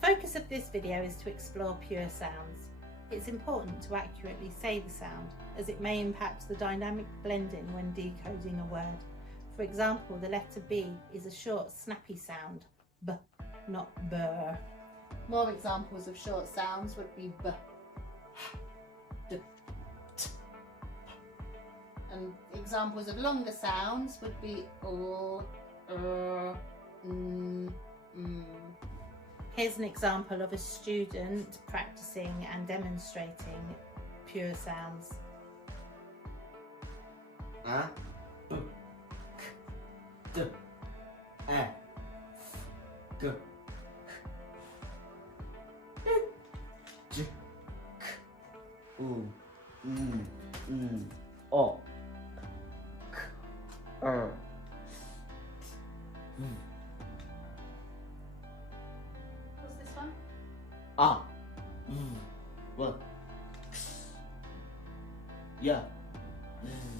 The focus of this video is to explore pure sounds. It's important to accurately say the sound, as it may impact the dynamic blending when decoding a word. For example, the letter B is a short, snappy sound, B, not burr. More examples of short sounds would be B, D, T, and examples of longer sounds would be Here's an example of a student practicing and demonstrating pure sounds. A, B, K, D, E, G, J, K, U, O, K, R, What's this one? A, W, X, Y, Z.